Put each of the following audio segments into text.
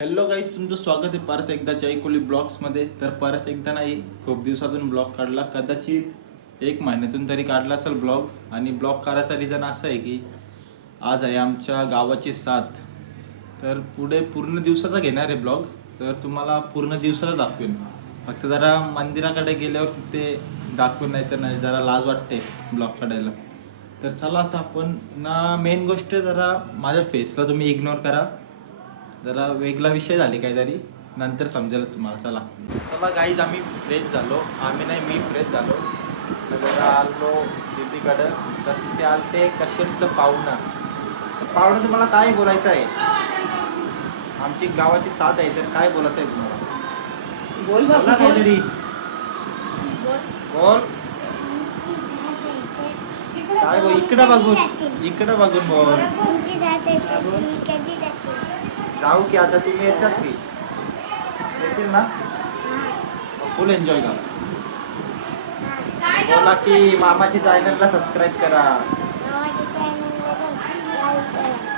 Hello guys, तुमचं स्वागत आहे परत एकदा जय कोहली ब्लॉग्समध्ये. तर परत एकदा नाही, खूप दिवसातून ब्लॉग काढला, कदाचित 1 महिन्यातून तरी काढला असेल ब्लॉग. आणि ब्लॉग करायचा रिझन असं आहे की आज आहे आमच्या गावाची 7. तर पुढे पूर्ण दिवसाचा घेणार आहे ब्लॉग. तर तुम्हाला पूर्ण दिवसाचा दाखवेन. फक्त जरा मंदिराकडे गेल्यावर तिथे दाखवेन, नाही तर नाही, जरा लाज वाटते ब्लॉग काढायला. तर चला आता आपण ना, मेन गोष्ट जरा माझ्या फेसला तुम्ही इग्नोर करा, जरा वेगळा विषय झाले काहीतरी, नंतर समजेल तुम्हाला. चला चला गाईज, आम्ही फ्रेश झालो. मी फ्रेश झालो. तर जरा आलो दीदीकडं. तर तिथे आलते कशेरचं पाहुणा. तर पाहुणं, तुम्हाला काय बोलायचं आहे? आमची गावाची 7 आहे, तर काय बोलायचं आहे तुम्हाला? बोला काहीतरी. बोल काय बोल, इकडं बघून बोल. जाऊ की आता, तुम्ही येतात की येतील ना? फुल एन्जॉय करा. बोला की मामाची चॅनलला सबस्क्राईब करा.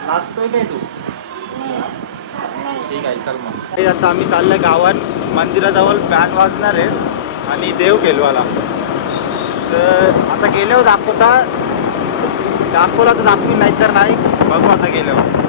नाचतोय काय तू? ठीक आहे, चल मग. आता आम्ही चाललोय गावात, मंदिराजवळ बँड वाजणार आहे आणि देव गेलो आला. तर आता गेल्यावर दाखवला तर दाखवी, नाही तर नाही, बघू आता गेल्यावर.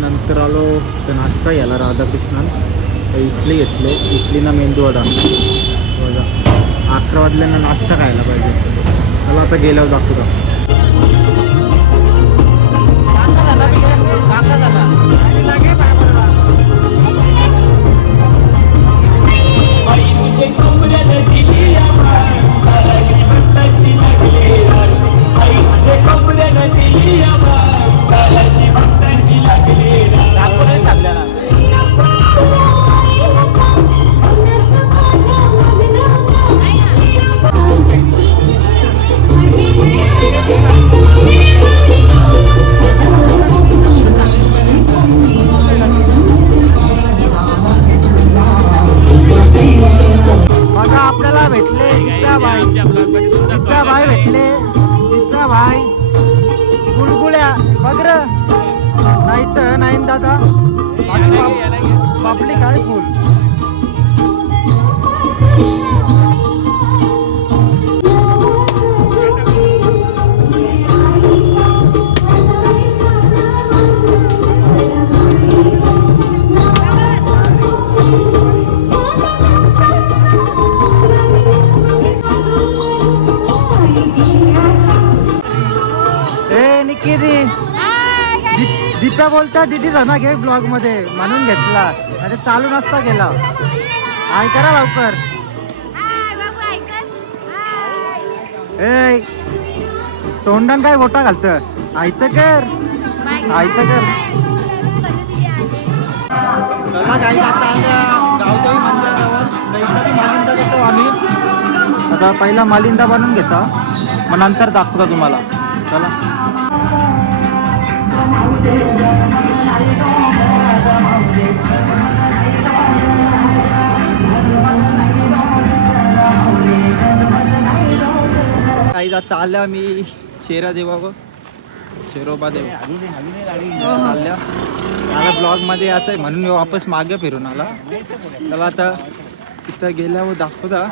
नंतर आलो तर नाश्ता याला राधाकृष्णन. इडली घेतले, इडलीना मेंदूवडा. बघा 11 वाजल्यानं नाश्ता खायला पाहिजे. मला आता गेल्यावर दाखवतो. गुळगुळ्या बघ र नाही तर नाही दादा पब्लिक आहे फुल. ए निकिती दीप्या बोलता दीदी ना घे ब्लॉग मध्ये म्हणून घेतला अरे चालू नसता गेला. हाय करा लवकर. ए तोंडान काय बोटा घालत आयत कर आयत कर. चला काही आता गावदेवी मंदिराजवळ कैसा मालिंदा घेतो आम्ही. आता पहिला मालिंदा बनवून घेता मग नंतर दाखवतो तुम्हाला. चला काही आता आल्या मी चेहरा देवावं चेरोबा देव आल्या मला ब्लॉग मध्ये असं आहे म्हणून वापस मागे फिरून आला. त्याला आता इथं गेल्यावर दाखवता.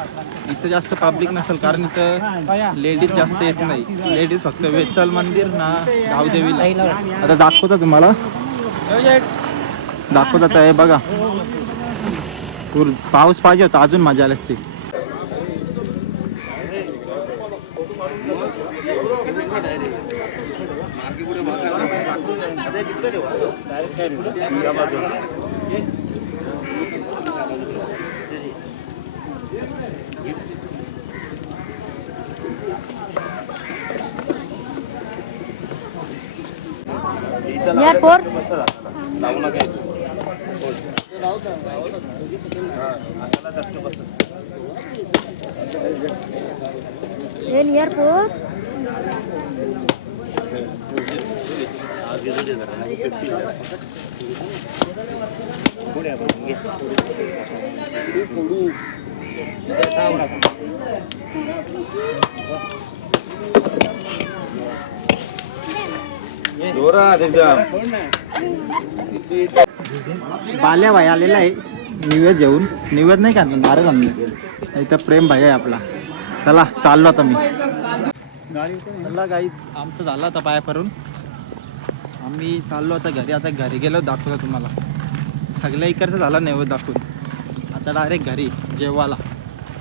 इथं जास्त पब्लिक नसेल कारण इथं लेडीज जास्त येत नाही. लेडीज फक्त वेतल मंदिर ना गावदेवीला. आता दाखवता तुम्हाला दाखवता हे बघा. पाऊस पाहिजे होता अजून मजा आली असती. एअरपोर्ट एअरपोर्ट बाल्या भाई आलेला आहे निवेद घेऊन. निवेद नाही का नारळ आणलं इथं प्रेम भाई आहे आपला. चला चाललो आता मी. चला गाईज आमचं झालं आता पाया करून आम्ही चाललो आता घरी. आता घरी गेलो दाखवतो तुम्हाला. सगळ्या इकडचं झालं नैवेद्य दाखवून आता डायरेक्ट घरी जेवायला.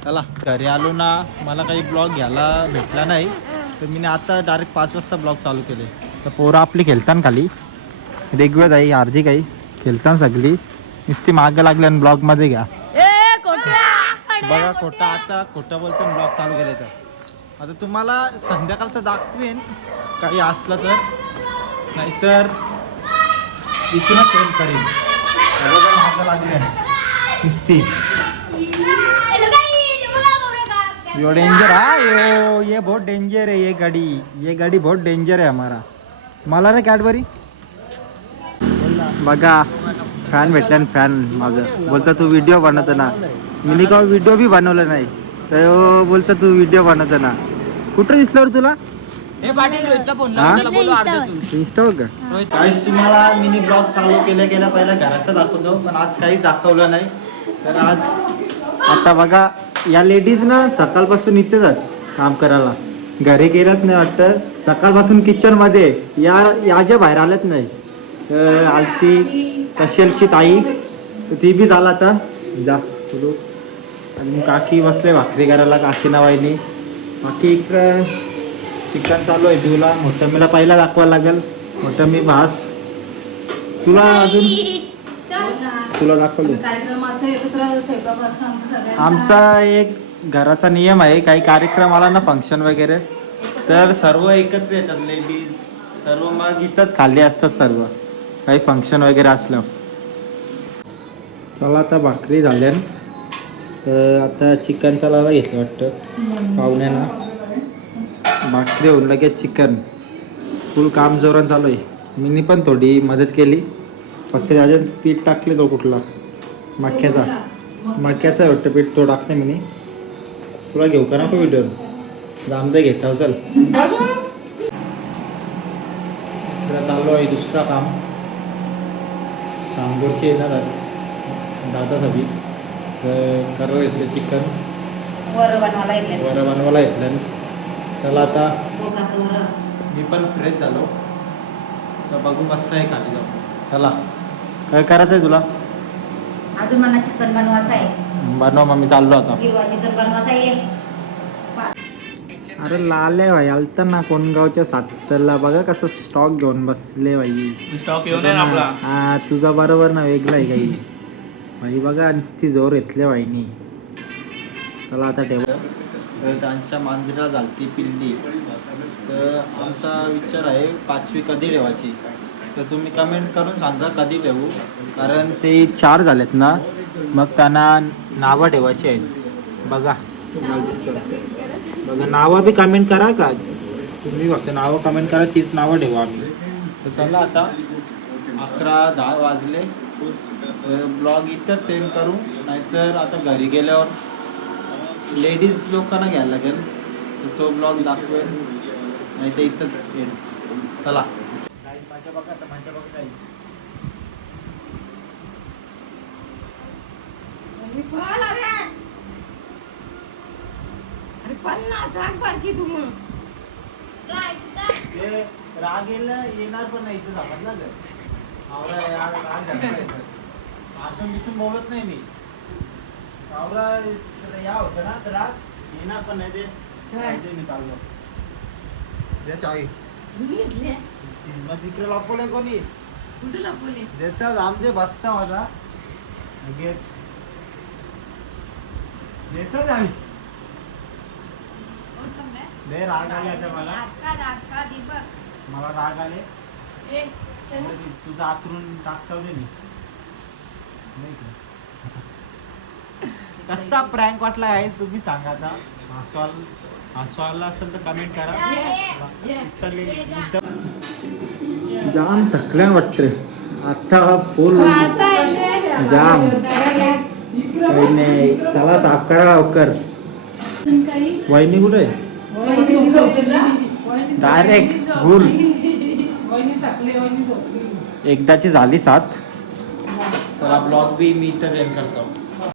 चला घरी आलो ना. मला काही ब्लॉग घ्यायला भेटला नाही तर मी आता डायरेक्ट 5 वाजता ब्लॉग चालू केले. तर पोरं आपली खेळताना खाली रेग्युलर आहे अर्धी काही खेळताना सगळी नुसती मागं लागली आणि ब्लॉगमध्ये घ्या बघा. खोटा आता खोटं बोलतो ब्लॉग चालू केले. तर आता तुम्हाला संध्याकाळचं दाखवेन काही असलं तर नाहीतर इथूनच सेंड करेन. मागं लागले नुसती यो डेंजर हा ये बहुत डेंजर है ये गाड़ी बहुत डेंजर है हमारा. मला रे कॅडबरी बघा फॅन भेटला ना. फॅन माझं बोलता तू व्हिडिओ बनवतो ना. मी का व्हिडिओ बी बनवला नाही तर बोलता तू व्हिडिओ बनवतो ना. कुठं दिसलं तुला इंस्टा बघ. काहीच तुम्हाला मिनी ब्लॉग चालू केल्या पहिला घराचं दाखवतो पण आज काहीच दाखवलं नाही. तर आज आता बघा या लेडीज ना सकाळपासून इथे जात काम करायला. घरी गेलाच नाही वाटतं. सकाळपासून किचन मध्ये याच्या बाहेर आल्याच नाही. तर आलती कशेलची ताई तर ती बी झाला आता जा. आणि काकी बसले भाकरी करायला. काकी नावाईनी बाकी इकडं चिकन चालू आहे. तुला मोठं मीला पहिला दाखवायला लागेल. मोठं मी भास तुला अजून तुला दाखवलं. आमचा एक घराचा नियम आहे काही कार्यक्रम आला ना फंक्शन वगैरे तर सर्व एकत्र येतात लेडीज सर्व. मग इथंच खाली असतात सर्व काही फंक्शन वगैरे असलं. चला आता भाकरी झाल्या तर आता चिकन चालायला घेतलं वाटतं पाहुण्यांना. भाकरी होऊन लगेच चिकन फुल काम जोरात चालू आहे. मी पण थोडी मदत केली फक्त त्याच्यात पीठ टाकले. तो कुठला मक्याचा वाटतं पीठ तो टाकते मी. तुला घेऊ का नको व्हिडिओ जामदे घेता चल. इकडं चालू आहे दुसरा काम. सांगोरचे येणार आहेत दादासाठी तर करायला घेतलं चिकन वर बनवायला येते वरं बनवायला घेतलं. चला आता बोकाचं वर. मी पण फ्रेश झालो तर बघू कसं आहे खाली जाऊन. चला काय करायचं आहे तुला? अजून मला चिकन बनवायचं आहे. बनवा मग मी चाललो आता. हिरवा चिकन बनवायचा आहे. अरे लाले भाई आलता ना कोणगावच्या सातरला बघा कसं स्टॉक घेऊन बसले भाई. स्टॉक येऊन आहे ना आपला. हा तुझा बरोबर ना वेगळा आहे काही भाई बघा नुसती जोर घेतले भाईनी. चला आता ठेव. तर त्यांच्या मांजरीला झालती पिल्ली तर आमचा विचार आहे 5वी कधी ठेवायची तर तुम्ही कमेंट करून सांगा कधी ठेवू. कारण ते 4 झालेत ना मग त्यांना नावं ठेवायची आहेत. बघा तुम्हाला दिसतं बघा नावं बी कमेंट करा का तुम्ही फक्त नावं कमेंट करा तीच नावं ठेवू आम्ही. तर चला आता 11-10 वाजले ब्लॉग इथंच सेंड करू नाहीतर आता घरी गेल्यावर लेडीज लोकांना घ्यायला लागेल तर तो ब्लॉग दाखवेल नाही तर इथंच येईल. चला माझ्या बघा आता माझ्या बघा काहीच ते राग येणार पण नाही इथं समजलं का आवरा यार राग घालवायचं. असं मिसून बोलत नाही मी. आवरा या होतं ना तर राग येणार पण नाही ते मी चाललो. दे चावी. मग तिकडे लपवलंय कोणी त्याचा आमचे बसता माझा लगेच देतच आम्ही. दे राग आले आता मला राग आले तुझं आतरून टाकता दे मी. कसा प्रँक वाटला आहे तुम्ही सांगा आता. हसू आला असेल तर कमेंट करा. जाम थकल्या वाटते आता फुल जाम काही नाही. चला साफ करा लवकर. वहिनी कुठे डायरेक्ट भूल एकदाची झाली 7. चला ब्लॉग बी मी इथं एंड करतो.